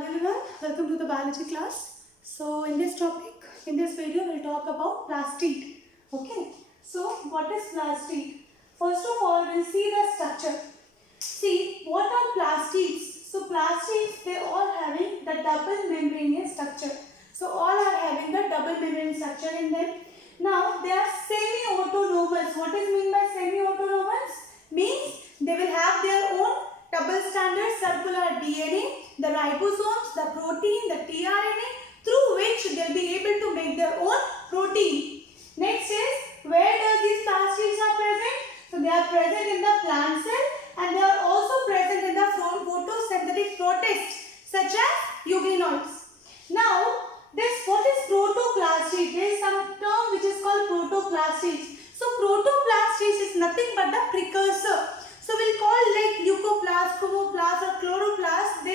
Hello everyone, welcome to the biology class. So in this video we'll talk about plastid. Okay, so what is plastid? First of all, we'll see the structure. See, what are plastids? So plastids, they all having the double membranous structure. So all are having the double membrane structure in them. Now they are semi-autonomous. What is mean by semi-autonomous? Means they will have their own double-stranded circular DNA, the ribosomes, the protein, the tRNA, through which they will be able to make their own protein. Next is, where does these plastids are present? So they are present in the plant cell and they are also present in the photosynthetic protists such as euglenoids. Now, what is protoplastid? There is some term which is called protoplastids. So protoplastids is nothing but the precursor. So we'll call like leucoplast, chromoplast or chloroplast.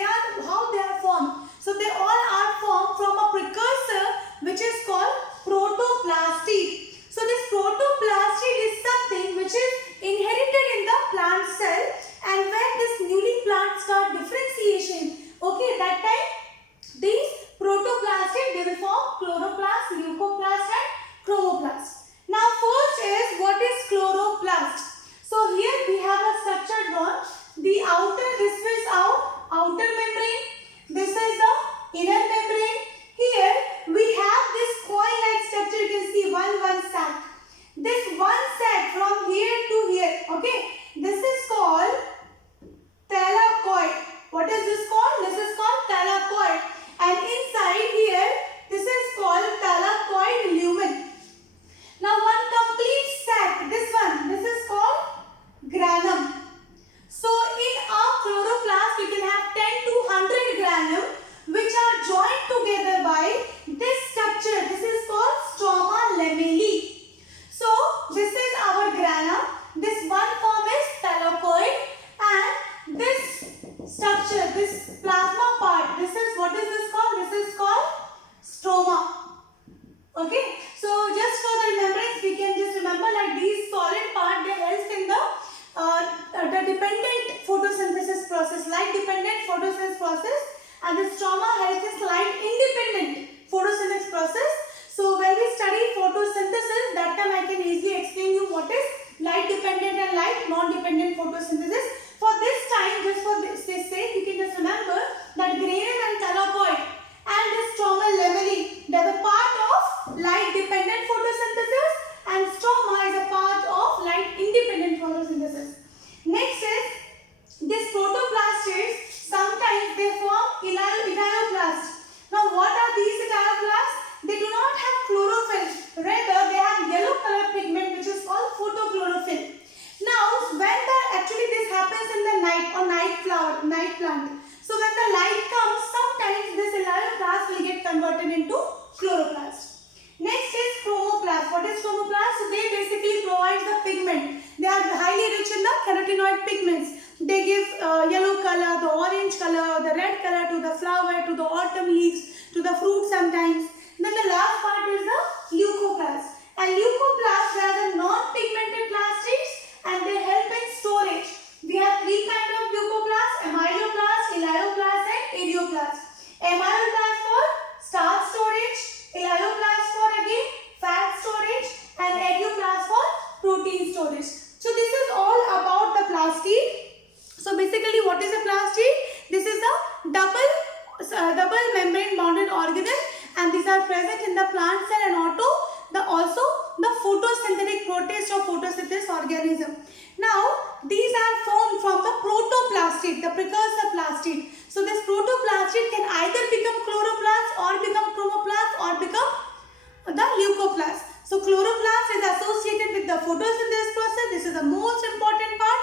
How they are formed. So they all are formed from a precursor which is called protoplastid. So this protoplastid is something which is inherited in the plant cell, and when this newly plant start differentiation, okay, that time these protoplastid, they will form chloroplast, leucoplast and chromoplast. Now first is, what is chloroplast? So here we have a structure drawn. The outer, this is our outer membrane. This is the inner membrane. Here we have this coil-like structure. You can see one sac. This one sac from here to here. Okay. This is called thylakoid. What is this called? This is called thylakoid. And inside here, this is called thylakoid lumen. Now one complete sac, this is called granum. So in our chloroplast, we can have 10 to 100 granum which are joined together by this structure. This is called stroma lamellae. So this is our granum. This one form is thylakoid, and this structure, this plasma part, this is, what is this called? This is called stroma. Okay, so just for the remembrance, we can just remember like these solid part, they help in the dependent photosynthesis process, light dependent photosynthesis process, and the stroma helps in light independent photosynthesis process. So when we study photosynthesis, that time I can easily explain you what is light dependent and light non-dependent photosynthesis. For this time, just for this sake, you can just remember that granum and thylakoid and the stroma lamellae, they are the part of light dependent photosynthesis, and stroma is a part of light independent photosynthesis. Next is, this protoplastids, sometimes they form elaioplasts. Now what are these elaioplasts? They do not have chlorophyll, rather they have yellow color pigment which is called photochlorophyll. Now when this happens in the night or night plant. So when the light comes, sometimes this elaioplast will get converted into chloroplast. Next is chromoplast. What is chromoplast? So they basically provide the pigment. They are highly rich in the carotenoid pigments. They give yellow color, the orange color, the red color to the flower, to the autumn leaves, to the fruit sometimes. Then the last part is the leucoplast. And leucoplasts, they are the non-pigmented plastids and they help in storage. We have three kinds of leucoplasts: amyloplast, elaioplast and areoplast. Amyloplast for starch storage, elaioplast for again fat storage, and areoplast for protein storage. So this is all about the plastid. So basically, what is a plastid? This is a double membrane bounded organelle, and these are present in the plant cell and also the photosynthetic protist or photosynthesis organism. Now these are formed from the protoplastid, the precursor plastid. So this protoplastid can either become chloroplast or become chromoplast or become the leucoplast. So chloroplast is associated with the photosynthesis process. This is the most important part.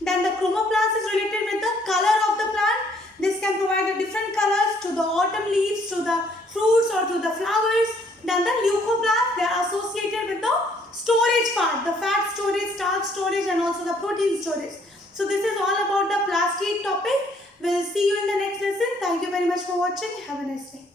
Then the chromoplast is related with the color of the plant. This can provide different colors to the autumn leaves, to the fruits or to the flowers. Then the leucoplast, they are associated with the storage part, the fat storage, starch storage and also the protein storage. So this is all about the plastid topic. We'll see you in the next lesson. Thank you very much for watching. Have a nice day.